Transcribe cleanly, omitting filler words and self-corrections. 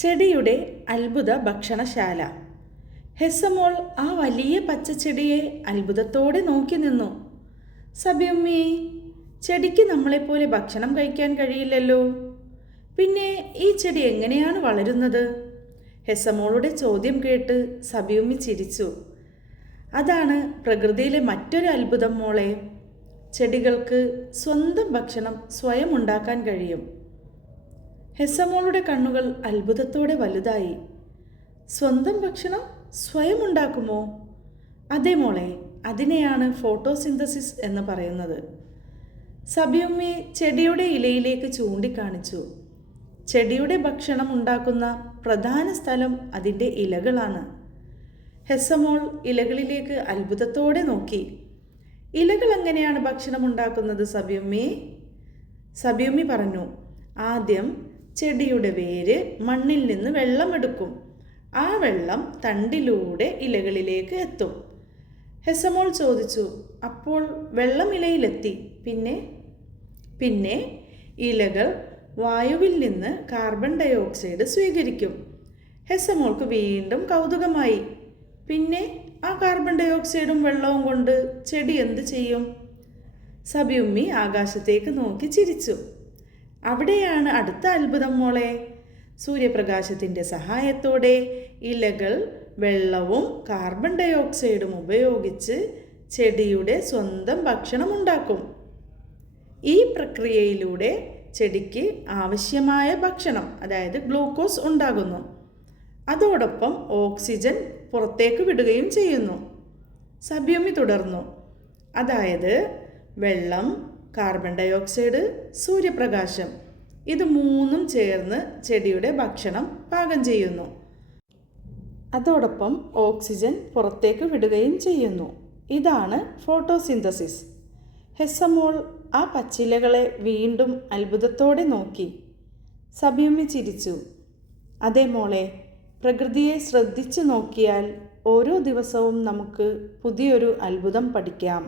ചെടിയുടെ അത്ഭുത ഭക്ഷണശാല. ഹെസ്സമോൾ ആ വലിയ പച്ചച്ചെടിയെ അത്ഭുതത്തോടെ നോക്കി നിന്നു. സബിയുമ്മി, ചെടിക്ക് നമ്മളെപ്പോലെ ഭക്ഷണം കഴിക്കാൻ കഴിയില്ലല്ലോ. പിന്നെ ഈ ചെടി എങ്ങനെയാണ് വളരുന്നത്? ഹെസ്സമോളുടെ ചോദ്യം കേട്ട് സബിയുമ്മി ചിരിച്ചു. അതാണ് പ്രകൃതിയിലെ മറ്റൊരു അത്ഭുതം മോളെ. ചെടികൾക്ക് സ്വന്തം ഭക്ഷണം സ്വയം ഉണ്ടാക്കാൻ കഴിയും. ഹെസ്സമോളുടെ കണ്ണുകൾ അത്ഭുതത്തോടെ വലുതായി. സ്വന്തം ഭക്ഷണം സ്വയം ഉണ്ടാക്കുമോ? അതെ മോളെ, അതിനെയാണ് ഫോട്ടോസിന്തസിസ് എന്ന് പറയുന്നത്. സബിയുമ്മി ചെടിയുടെ ഇലയിലേക്ക് ചൂണ്ടിക്കാണിച്ചു. ചെടിയുടെ ഭക്ഷണം ഉണ്ടാക്കുന്ന പ്രധാന സ്ഥലം അതിൻ്റെ ഇലകളാണ്. ഹെസ്സമോൾ ഇലകളിലേക്ക് അത്ഭുതത്തോടെ നോക്കി. ഇലകൾ എങ്ങനെയാണ് ഭക്ഷണം ഉണ്ടാക്കുന്നത് സബിയുമ്മി? സബിയുമ്മി പറഞ്ഞു, ആദ്യം ചെടിയുടെ വേര് മണ്ണിൽ നിന്ന് വെള്ളമെടുക്കും. ആ വെള്ളം തണ്ടിലൂടെ ഇലകളിലേക്ക് എത്തും. ഹെസ്സമോൾ ചോദിച്ചു, അപ്പോൾ വെള്ളം ഇലയിലെത്തി, പിന്നെ ഇലകൾ വായുവിൽ നിന്ന് കാർബൺ ഡൈ ഓക്സൈഡ് സ്വീകരിക്കും. ഹെസ്സമോൾക്ക് വീണ്ടും കൗതുകമായി. പിന്നെ ആ കാർബൺ ഡൈ ഓക്സൈഡും വെള്ളവും കൊണ്ട് ചെടി എന്ത് ചെയ്യും? സബിയുമ്മി ആകാശത്തേക്ക് നോക്കി ചിരിച്ചു. അവിടെയാണ് അടുത്ത അത്ഭുതം മോളെ. സൂര്യപ്രകാശത്തിൻ്റെ സഹായത്തോടെ ഇലകൾ വെള്ളവും കാർബൺ ഡൈ ഓക്സൈഡും ഉപയോഗിച്ച് ചെടിയുടെ സ്വന്തം ഭക്ഷണം ഉണ്ടാക്കും. ഈ പ്രക്രിയയിലൂടെ ചെടിക്ക് ആവശ്യമായ ഭക്ഷണം, അതായത് ഗ്ലൂക്കോസ് ഉണ്ടാകുന്നു. അതോടൊപ്പം ഓക്സിജൻ പുറത്തേക്ക് വിടുകയും ചെയ്യുന്നു. സബിയുമ്മി തുടർന്നു, അതായത് വെള്ളം, കാർബൺ ഡൈ ഓക്സൈഡ്, സൂര്യപ്രകാശം, ഇത് മൂന്നും ചേർന്ന് ചെടിയുടെ ഭക്ഷണം പാകം ചെയ്യുന്നു. അതോടൊപ്പം ഓക്സിജൻ പുറത്തേക്ക് വിടുകയും ചെയ്യുന്നു. ഇതാണ് ഫോട്ടോസിന്തസിസ്. ഹെസ്സമോൾ ആ പച്ചിലകളെ വീണ്ടും അത്ഭുതത്തോടെ നോക്കി. സബിയുമ്മി ചിരിച്ചു. അതെ മോളെ, പ്രകൃതിയെ ശ്രദ്ധിച്ചു നോക്കിയാൽ ഓരോ ദിവസവും നമുക്ക് പുതിയൊരു അത്ഭുതം പഠിക്കാം.